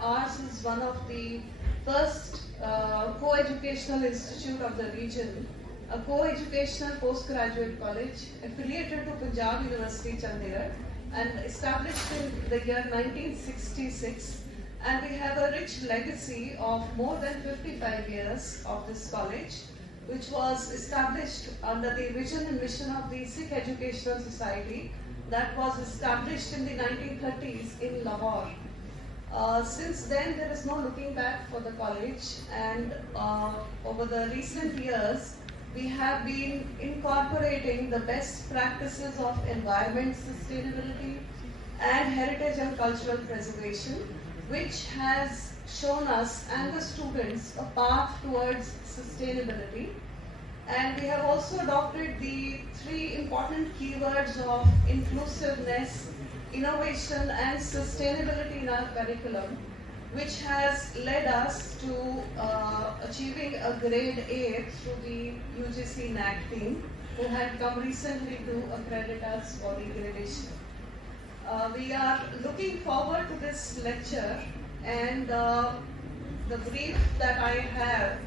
ours is one of the first co-educational institute of the region, a co-educational postgraduate college affiliated to Punjab University, Chandigarh, and established in the year 1966. And we have a rich legacy of more than 55 years of this college, which was established under the vision and mission of the Sikh Educational Society that was established in the 1930s in Lahore. Since then, there is no looking back for the college, and over the recent years, we have been incorporating the best practices of environment sustainability and heritage and cultural preservation, which has shown us and the students a path towards sustainability. And we have also adopted the three important keywords of inclusiveness, innovation and sustainability in our curriculum, which has led us to achieving a grade A through the UGC NAC team, who had come recently to accredit us for the gradation. We are looking forward to this lecture, and the brief that I have,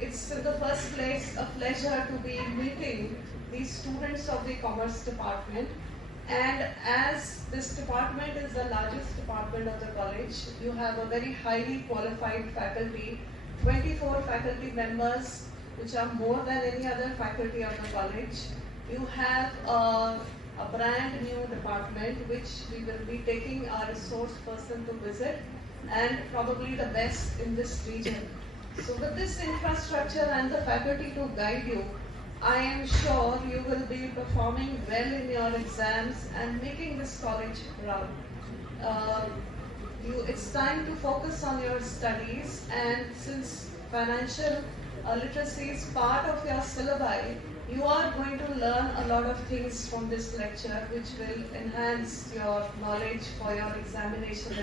it's in the first place a pleasure to be meeting the students of the Commerce Department. And as this department is the largest department of the college, you have a very highly qualified faculty, 24 faculty members, which are more than any other faculty of the college. You have a brand new department, which we will be taking our resource person to visit, and probably the best in this region. So with this infrastructure and the faculty to guide you, I am sure you will be performing well in your exams and making this college proud. It's time to focus on your studies, and since financial literacy is part of your syllabi, you are going to learn a lot of things from this lecture, which will enhance your knowledge for your examination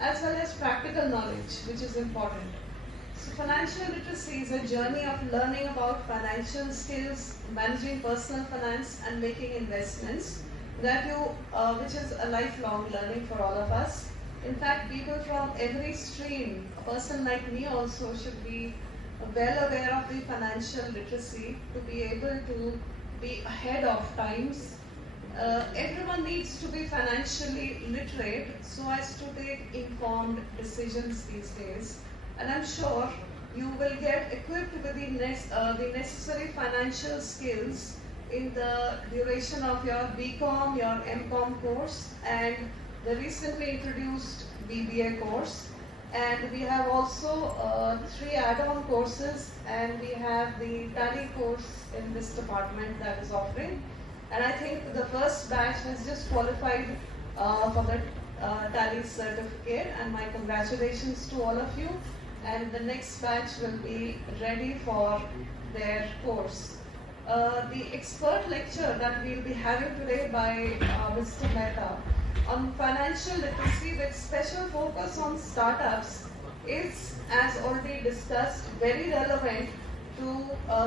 as well as practical knowledge, which is important. So financial literacy is a journey of learning about financial skills, managing personal finance and making investments, which is a lifelong learning for all of us. In fact, people from every stream, a person like me also, should be well aware of the financial literacy to be able to be ahead of times. Everyone needs to be financially literate so as to take informed decisions these days. And I'm sure you will get equipped with the necessary financial skills in the duration of your BCom, your MCom course, and the recently introduced BBA course. And we have also 3 add-on courses, and we have the Tally course in this department that is offering. And I think the first batch has just qualified for the Tally certificate, and my congratulations to all of you. And the next batch will be ready for their course. The expert lecture that we'll be having today by Mr. Mehta on financial literacy with special focus on startups is, as already discussed, very relevant to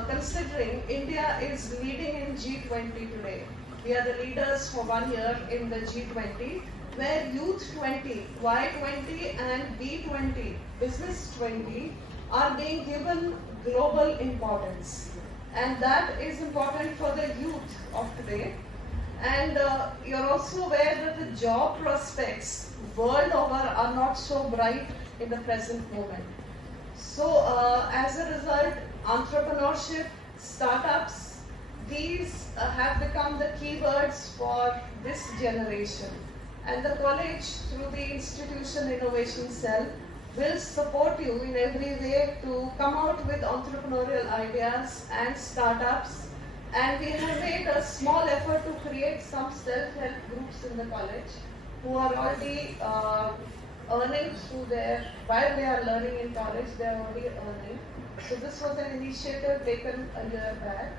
considering India is leading in G20 today. We are the leaders for 1 year in the G20, where Youth 20, Y20 and B20, Business 20 are being given global importance. And that is important for the youth of today. And you're also aware that the job prospects world over are not so bright in the present moment. So as a result, entrepreneurship, startups, these have become the keywords for this generation. And the college, through the Institution Innovation Cell, will support you in every way to come out with entrepreneurial ideas and startups. And we have made a small effort to create some self-help groups in the college who are already earning while they are learning in college, they are already earning. So this was an initiative taken a year back.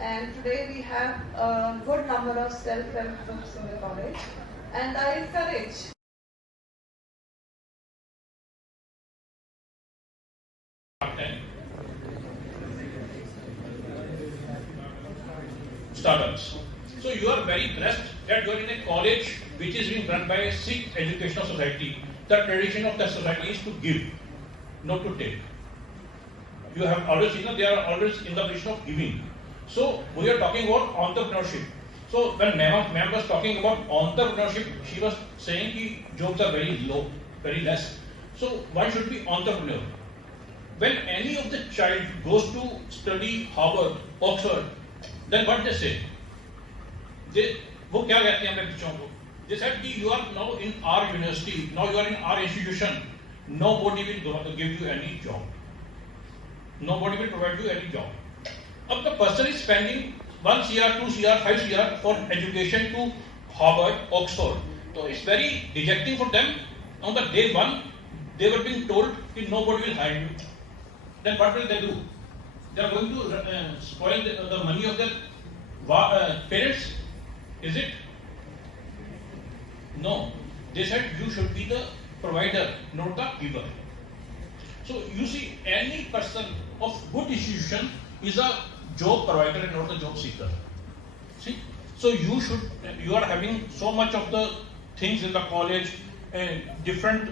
And today we have a good number of self-help groups in the college. And I encourage startups. So you are very blessed that you are in a college which is being run by a Sikh Educational Society, the tradition of the society is to give, not to take. You have always seen that they are always in the position of giving. So we are talking about entrepreneurship. So when ma'am was talking about entrepreneurship, she was saying that jobs are very low, very less. So one should be entrepreneur. When any of the child goes to study Harvard, Oxford, then what they say? वो क्या कहते हैं अपने बच्चों को? They said कि you are now in our university, now you are in our institution. Nobody will give you any job. Nobody will provide you any job. If the person is spending 1 CR, 2 CR, 5 CR for education to Harvard, Oxford, so it's very dejecting for them. On the day one, they were being told that nobody will hire you. Then what will they do? They are going to spoil the money of their parents. Is it? No. They said you should be the provider, not the giver. So you see, any person of good institution is a job provider and not a job seeker. See? So you are having so much of the things in the college, different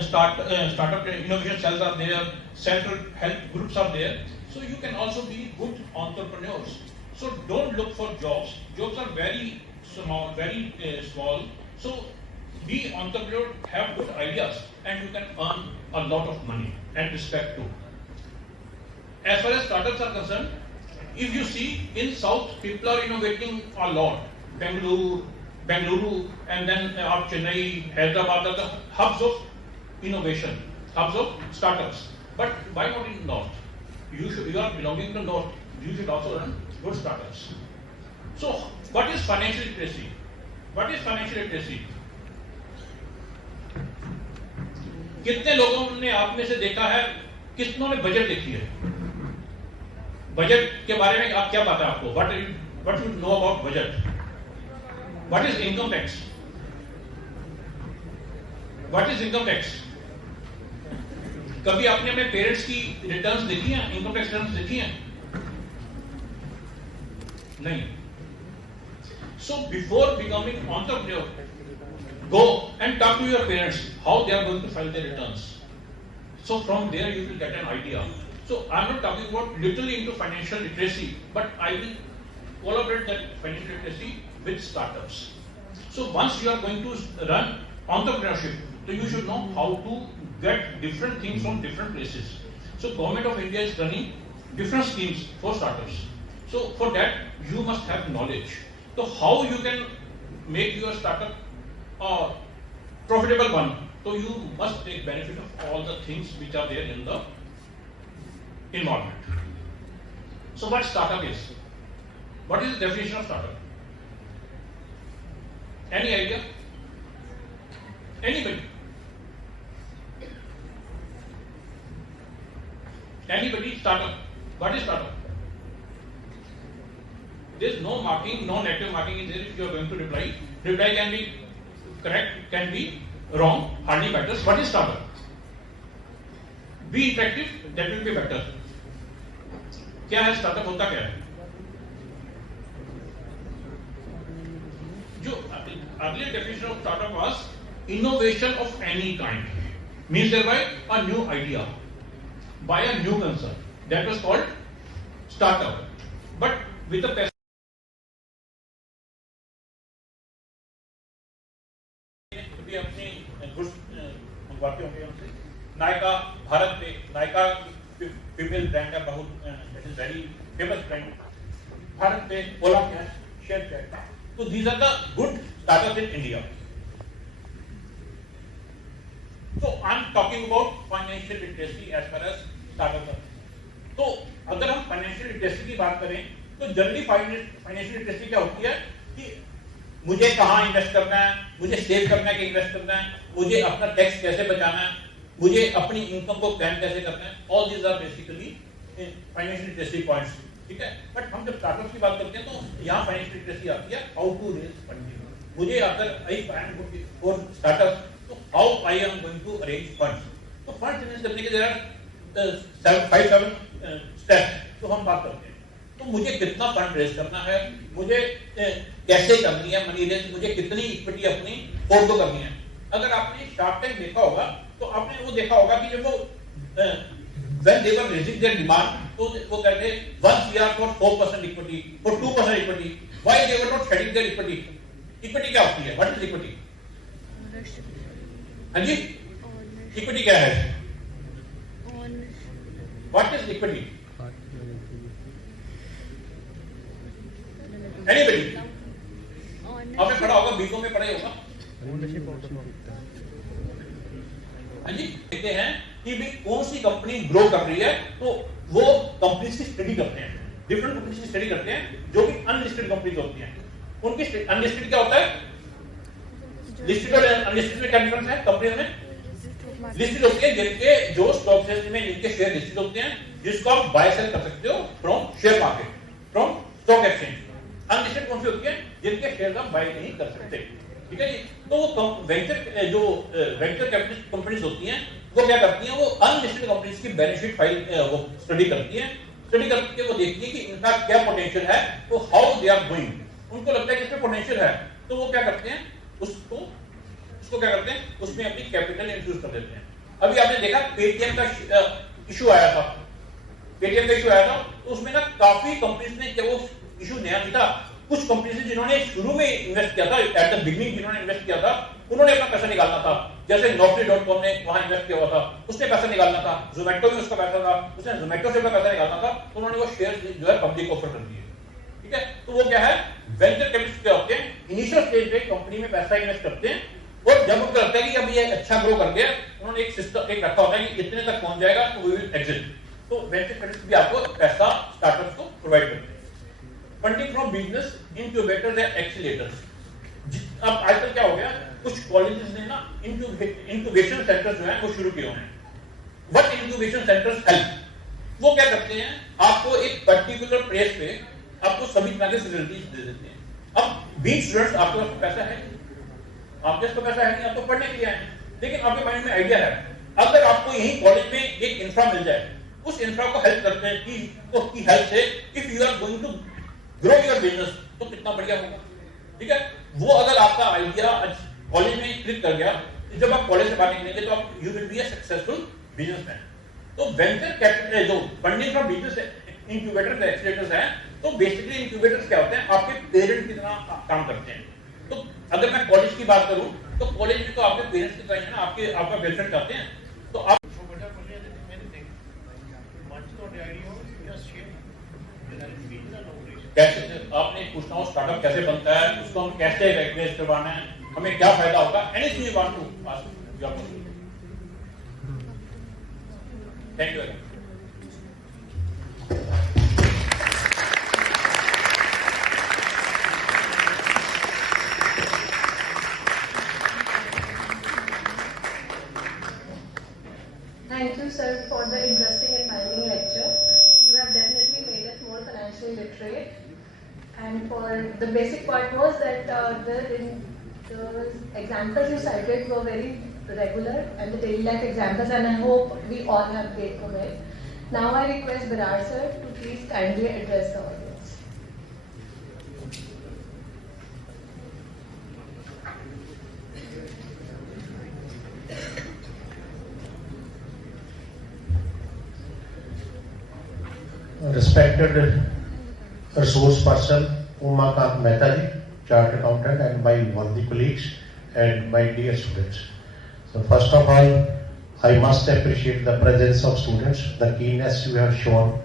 startup innovation cells are there, self-help groups are there. So you can also be good entrepreneurs. So don't look for jobs. Jobs are very small, So be entrepreneur, have good ideas, and you can earn a lot of money and respect too. As far as startups are concerned, if you see in South, people are innovating a lot. Bengaluru, and then Chennai, Hyderabad are the hubs of innovation, hubs of startups. But why not in North? You are belonging to North. You should also run good startups. So, what is financial literacy? What is financial literacy? कितने लोगों ने आप में से देखा है, कितनों ने बजट देखी है? बजट के बारे में आप क्या पता है आपको? What you know about budget? What is income tax? What is income tax? कभी आपने अपने पेरेंट्स की रिटर्न्स देखी हैं, इनकम टैक्स रिटर्न्स देखी हैं? नहीं. So before becoming entrepreneur, go and talk to your parents how they are going to file their returns. So from there you will get an idea. So I am not talking about literally into financial literacy, but I will collaborate that financial literacy with startups. So once you are going to run entrepreneurship, so you should know how to get different things from different places. So Government of India is running different schemes for startups. So for that you must have knowledge. So how you can make your startup a profitable one? So you must take benefit of all the things which are there in the environment. So what startup is? What is the definition of startup? Any idea? Anybody? Anybody? Startup. What is startup? There is no marking, no negative marking is there if you are going to reply. Reply can be correct, can be wrong, hardly matters. What is startup? Be interactive, that will be better. क्या है startup होता क्या है? जो earlier definition of startup was innovation of any kind, means thereby a new idea by a new concern. That was called startup. But with the भी अपनी goods मंगवाते होंगे हमसे. नायका भारत में नायका फीमेल ब्रांड है, बहुत it is very famous brand. Bharat में ओला cash, share cash. तो these are the good startups in India. So I am talking about financial literacy as far as startups. तो अगर हम फाइनेंशियल लिटरेसी की बात करें तो जनरली फाइनेंशियल लिटरेसी क्या होती है कि मुझे कहाँ इन्वेस्ट करना है, मुझे सेव करना है कि इन्वेस्ट करना है, मुझे अपना टैक्स कैसे बचाना है, मुझे अपनी इनकम को प्लान कैसे करना है. All these are basically financial literacy points. ठीक है. बट हम जब स्टार्टअप्स की बात करते हैं तो यहाँ फाइनेंशियल लिटरेसी आती है हाउ टू रेज फंडिंग. मुझे अगर आई प्लान फॉर स्टार्टअप तो how I am going to arrange funds. तो फंड्स रेज करने के देयर 5-7 स्टेप्स तो हम बात करते हैं. तो मुझे कितना फंड रेज करना है, मुझे कैसे करनी है मनी रेज, मुझे कितनी इक्विटी अपनी फोरगो करनी है. अगर आपने शार्क टैंक देखा होगा तो आपने वो देखा होगा कि जब वो when they were raising their demand, तो वो कहते हैं 1 CR for 4% equity, for 2% equity. Why they were not shedding their equity? Equity क्या होती है? What is equity? हाँ जी? Equity क्या है? What is equity? Anybody? आपने पढ़ा होगा, बीकॉम में पढ़ा होगा। हाँ जी, देखते हैं कि भाई कौन सी कंपनी ग्रो कर रही है, तो वो कंपनी की स्टडी करते हैं, डिफरेंट कंपनी की स्टडी करते हैं जो कि अनलिस्टेड कंपनीज होती हैं। उनकी अनलिस्टेड क्या होता है, लिस्टेड और अनलिस्टेड में क्या डिफरेंस है? कंपनी में लिस्टेड होती है जिनके जो स्टॉक एक्सचेंज में जिनके शेयर लिस्टेड होते हैं, जिसको आप बाय सेल कर सकते हो from share market, from stock exchange. Unlisted कौन सी होती है? जिनके शेयर आप बाय नहीं कर सकते, ठीक है जी। तो वो वेंचर जो वेंचर कैपिटलिस्ट कंपनीज होती हैं वो क्या करती हैं, वो अनलिस्टेड कंपनीज की बैलेंस शीट फाइल वो स्टडी करती हैं, स्टडी करके वो देखती है कि इनका क्या पोटेंशियल है, तो हाउ दे आर गोइंग। उनको लगता है कि इसमें पोटेंशियल है, तो वो क्या करते हैं, उसको क्या करते हैं, उसमें अपनी कैपिटल इन्फ्यूज कर देते हैं। अभी आपने देखा पेटीएम का इशू आया था, पेटीएम का इशू आया था, तो उसमें ना काफी कंपनीज ने, क्या वो इशू नया नहीं था, कुछ कंपनीज जिन्होंने शुरू में इन्वेस्ट किया था, एट द बिगिनिंग जिन्होंने इन्वेस्ट किया था, उन्होंने अपना पैसा निकालना था। जैसे Naukri.com ने वहां इन्वेस्ट किया हुआ था, उसने पैसा निकालना था। Zomato में उसका पैसा था, उसने Zomato से पैसा निकालना था, तो उन्होंने वो शेयर जो है पब्लिक ऑफर कर दिए, ठीक है। तो वो क्या है, वेंचर कैपिटलिस्ट क्या होते हैं, इनिशियल स्टेज पे कंपनी में पैसा इन्वेस्ट करते हैं, और जब उनको लगता है कि अब ये अच्छा ग्रो कर गया, उन्होंने एक सिस्टम एक रखा होता है कि इतने तक पहुंच जाएगा तो वी विल एग्जिट। तो वेंचर कैपिटलिस्ट भी आपको पैसा स्टार्टअप्स को प्रोवाइड करते हैं। Funding from business incubators and accelerators. अब आजकल क्या हो गया, कुछ कॉलेजेस ने ना इंक्यूबेशन सेंटर्स जो हैं वो शुरू किए हुए हैं। व्हाट इंक्यूबेशन सेंटर्स हेल्प, वो क्या करते हैं, आपको एक पर्टिकुलर प्लेस पे आपको सभी तरह के फैसिलिटीज दे देते हैं। अब 20 स्टूडेंट्स, आपके पास पैसा है, आपके पास पैसा है नहीं, आप तो पढ़ने के लिए आए हैं, लेकिन आपके माइंड में आइडिया है, अगर आपको यही कॉलेज में एक इंफ्रा मिल जाए, उस इंफ्रा को हेल्प करते हैं कि हेल्प से if you are going to grow your business, तो कितना बढ़िया होगा, ठीक है। वो अगर आपका आइडिया कॉलेज में क्लिक कर गया, जब आप कॉलेज से बाहर निकलेंगे तो आप you will be a successful businessman. तो वेंचर कैपिटल जो फंडिंग फ्रॉम बिजनेस इंक्यूबेटर्स एक्सीलरेटर्स हैं, तो बेसिकली इंक्यूबेटर्स क्या होते हैं, आपके पेरेंट्स की तरह काम करते हैं। तो अगर मैं कॉलेज की बात करूं, तो कॉलेज में तो आपके पेरेंट्स की तरह है ना, आपका वेलफेयर चाहते हैं, तो आप कैसे, आपने पूछना हो स्टार्टअप कैसे बनता है, उसको हम कैसे रेगुलेट करवाना है, हमें क्या फायदा होगा, anything you want to ask, you are possible. Thank you. Thank you, sir, for the interesting and enlightening lecture. You have definitely made us more financially literate. And for the basic part was that the examples you cited were very regular and the daily life examples, and I hope we all have gained from it. Now I request Virar sir to please kindly address the audience. Respected resource person Umakant Mehta ji, chartered accountant, and my worthy colleagues and my dear students. So first of all, I must appreciate the presence of students, the keenness you have shown.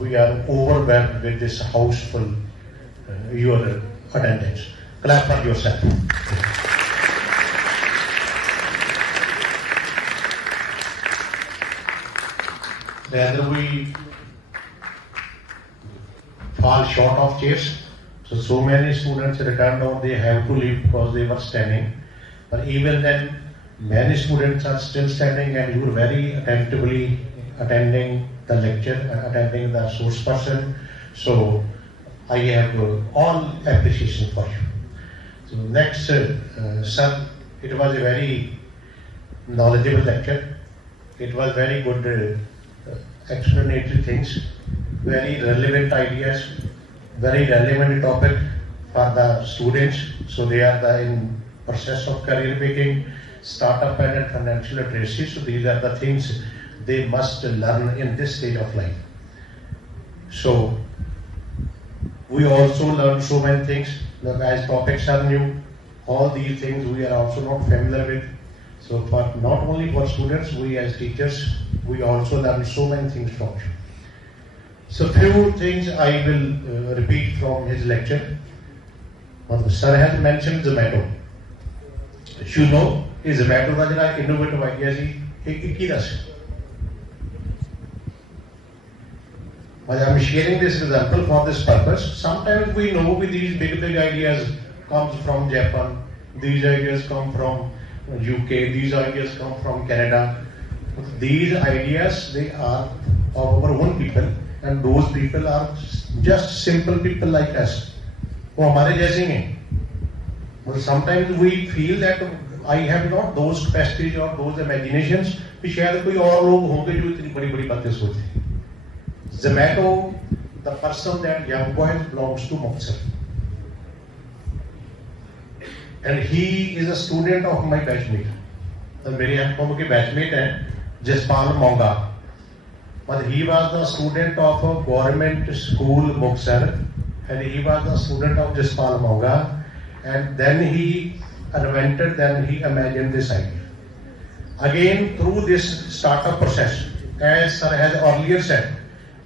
We are overwhelmed with this house full, your attendance. Clap for yourself. Rather we fall short of chairs. So many students returned or they have to leave because they were standing. But even then, many students are still standing, and you are very attentively attending the lecture and attending the source person. So I have all appreciation for you. So next, sir, it was a very knowledgeable lecture. It was very good explanatory things, very relevant ideas, very relevant topic for the students. So they are in process of career making. startup and financial literacy. So these are the things they must learn in this stage of life. So we also learn so many things. Look, as topics are new, all these things we are also not familiar with. So for not only for students, we as teachers, we also learn so many things from you. So few things I will repeat from his lecture. Sir has mentioned Zomato. You know, Zomato का जो innovative idea सी एक ही दस. But I am sharing this example for this purpose. Sometimes we know with these big ideas comes from Japan. These ideas come from UK. These ideas come from Canada. These ideas, they are of our own people, and those people are just simple people like us. वो हमारे जैसे ही हैं. But sometimes we feel that I have not those capacities or those imaginations कि शायद कोई और लोग होंगे जो इतनी बड़ी बातें सोचते हैं. Zomato, the person that young boy belongs to Moksar. And he is a student of my batchmate. तो मेरे M.Com के batchmate हैं Jaspal Monga. But he was the student of a government school Moksar, and he was the student of Jaspal Monga. And then he imagined this idea. Again, through this startup process, as Sir has earlier said,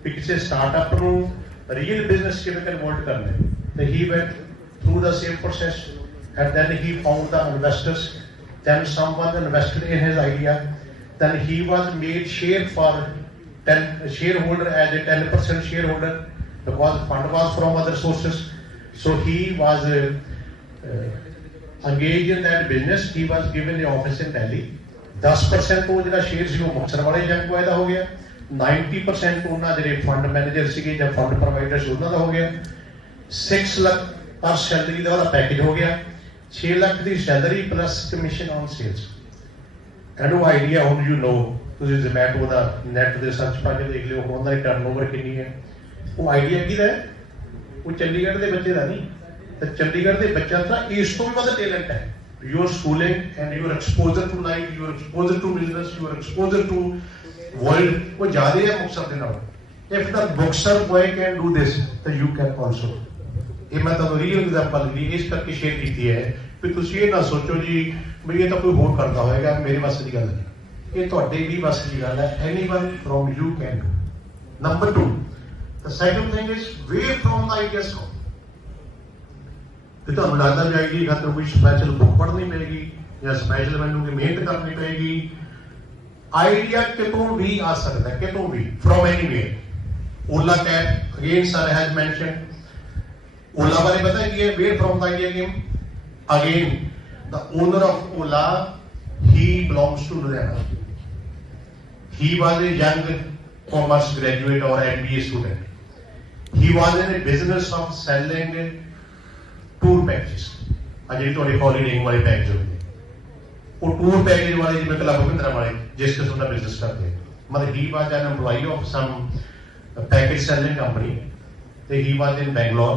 किसी startup को real business में convert करने. So he went through the same process, and then he found the investors. Then someone invested in his idea. Then he was made shareholder as a 10% shareholder because fund was from other sources. So he was engaged in that business. He was given the office in Delhi. 10% तो जो shares वो मुक्तसर वाले जंग को ऐसा हो गया. 90% ਉਹਨਾਂ ਜਿਹੜੇ ਫੰਡ ਮੈਨੇਜਰ ਸੀਗੇ ਜਾਂ ਫੰਡ ਪ੍ਰੋਵਾਈਡਰ ਸੀ ਉਹਨਾਂ ਦਾ ਹੋ ਗਿਆ. 6 ਲੱਖ ਪਰ ਸੈਲਰੀ ਦਾ ਉਹਦਾ ਪੈਕੇਜ ਹੋ ਗਿਆ. 6 ਲੱਖ ਦੀ salary plus commission on sales. And ਉਹ ਆਈਡੀਆ ਹੁਣ ਯੂ ਨੋ ਤੁਸੀਂ ਜ਼ੋਮੈਟੋ ਦਾ ਨੈਟ ਦੇ ਸਰਚ ਪਾ ਕੇ ਦੇਖ ਲਿਓ ਉਹਨਾਂ ਦੀ ਟਰਨਓਵਰ ਕਿੰਨੀ ਹੈ. ਉਹ ਆਈਡੀਆ ਕਿਹਦਾ ਹੈ? ਉਹ ਚੰਡੀਗੜ੍ਹ ਦੇ ਬੱਚੇ ਦਾ ਨਹੀਂ. ਤੇ ਚੰਡੀਗੜ੍ਹ ਦੇ ਬੱਚਿਆਂ ਦਾ ਇਸ ਤੋਂ ਵੀ ਵੱਧ ਟੈਲੈਂਟ ਹੈ. Your schooling and your exposure to life, your exposure to business, your exposure to world वो ज़्यादा है मुक्तसर के नाम. If the boxer boy can do this, then you can also. ये मैं तो real example ली इस करके शेयर की है कि तुम ये ना सोचो जी मैं ये तो कोई और करता होगा मेरे वास्ते की गल नहीं. ये तो अड्डे भी वास्ते की गल है. Anyone from you can do. Number 2, the second thing is way from the ideas come. तो ਤੁਹਾਨੂੰ ਲੱਗਦਾ ਵੀ ਆਈਡੀ ਖਾਤਰ ਕੋਈ ਸਪੈਸ਼ਲ ਬੁੱਕ ਪੜ੍ਹਨੀ ਪਏਗੀ ਜਾਂ ਸਪੈਸ਼ਲ ਮੈਨੂੰ ਕੋਈ ਮਿਹਨਤ ਕਰਨੀ ਪਏਗੀ. ਆਈਡੀਆ ਕਿਤੋਂ ਵੀ ਆ ਸਕਦਾ ਹੈ, ਕਿਤੋਂ ਵੀ, from anywhere. Ola cab, again sir has mentioned. Ola ਬਾਰੇ ਪਤਾ ਕੀ ਹੈ? Where from the idea came? Again, the owner of Ola, he belongs to Ludhiana. He was a young commerce graduate or MBA student. He was in a business of selling tour package. अजे थोड़े holidaying वाले package होते हैं वो tour package वाले जिम्मे club Mahindra वाले जिस किस्म का बिजनेस करते हैं. मतलब he was an employee of some package selling company. He was in Bangalore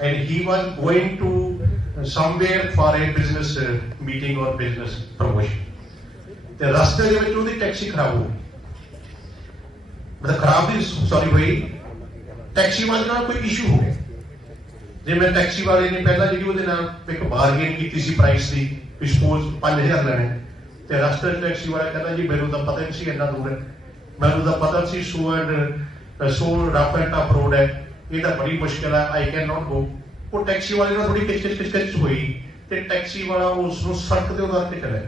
and he was going to somewhere for a business meeting और बिजनेस प्रमोशन. ते रास्ते दे विच ओदी टैक्सी खराब हो गई. मतलब खराब नहीं सॉरी भाई टैक्सी वाले नाल कोई इशू हो गया. जिवें टैक्सी वाले ने पहला जी ਉਹਦੇ ਨਾਲ ਇੱਕ ਬਾਰਗੇਨ ਕੀਤੀ ਸੀ ਪ੍ਰਾਈਸ ਦੀ ਵੀ ਸਪੋਜ਼ 5000 ਲੈਣੇ ਤੇ ਰਸਤੇ ਟੈਕਸੀ ਵਾਲਾ ਕਹਿੰਦਾ ਜੀ ਮੈਨੂੰ ਤਾਂ ਪਤਾ ਨਹੀਂ ਸੀ ਇੰਨਾ ਦੂਰ ਹੈ. ਮੈਨੂੰ ਤਾਂ ਪਤਾ ਸੀ ਸੋ ਰਫ ਐਂਡ ਟਫ ਰੋਡ ਹੈ. ਇਹ ਤਾਂ ਬੜੀ ਮੁਸ਼ਕਿਲ ਹੈ. ਆਈ ਕੈਨ ਨਾਟ ਗੋ. ਉਹ ਟੈਕਸੀ ਵਾਲੇ ਨਾਲ ਥੋੜੀ ਕਿਚ ਹੋਈ ਤੇ ਟੈਕਸੀ ਵਾਲਾ ਉਸ ਨੂੰ ਸੜਕ ਦੇ ਉਤਾਰ ਕੇ ਚਲੇ.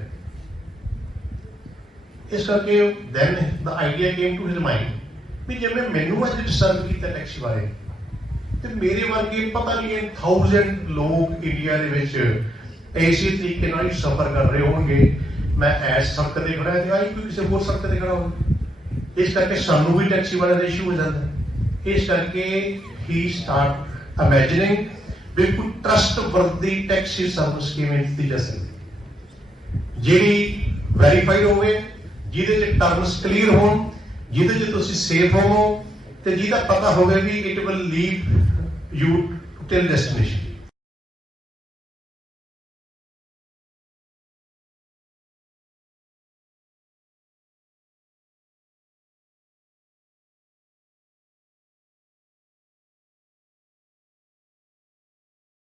ਇਸ ਕਰਕੇ then the idea came to his mind ਵੀ ਜਿਵੇਂ ਮੈਨੂੰ ਅੱਜ ਡਿਸਟਰਬ ਕੀਤਾ ਟੈਕਸੀ ਵਾਲੇ ਤੇ ਮੇਰੇ ਵਰਗੇ ਪਤਾ ਨਹੀਂ 1000 ਲੋਕ ਇੰਡੀਆ ਦੇ ਵਿੱਚ ਐਸੇ ਤਰੀਕੇ ਨਾਲ ਹੀ ਸਫਰ ਕਰ ਰਹੇ ਹੋਣਗੇ. ਮੈਂ ਐਸ ਸੜਕ ਤੇ ਖੜਾ ਤੇ ਆਈ ਕੋਈ ਕਿਸੇ ਹੋਰ ਸੜਕ ਤੇ ਖੜਾ ਹੋਵੇ. ਇਸ ਕਰਕੇ ਸਾਨੂੰ ਵੀ ਟੈਕਸੀ ਵਾਲੇ ਦਾ ਇਸ਼ੂ ਹੋ ਜਾਂਦਾ. ਇਸ ਕਰਕੇ ਹੀ ਸਟਾਰਟ ਇਮੇਜਿਨਿੰਗ ਵੀ ਕੋਈ ਟਰਸਟ ਵਰਦੀ ਟੈਕਸੀ ਸਰਵਿਸ ਕਿਵੇਂ ਦਿੱਤੀ ਜਾ ਸਕਦੀ ਜਿਹੜੀ ਵੈਰੀਫਾਈਡ ਹੋਵੇ, ਜਿਹਦੇ 'ਚ ਟਰਮਸ ਕਲੀਅਰ ਹੋਣ, ਜਿਹਦੇ 'ਚ ਤੁਸੀਂ ਸੇਫ ਹੋਵੋ ਤੇ ਜਿਹਦਾ ਪਤਾ ਹੋਵੇ ਵੀ it will lead you till destination.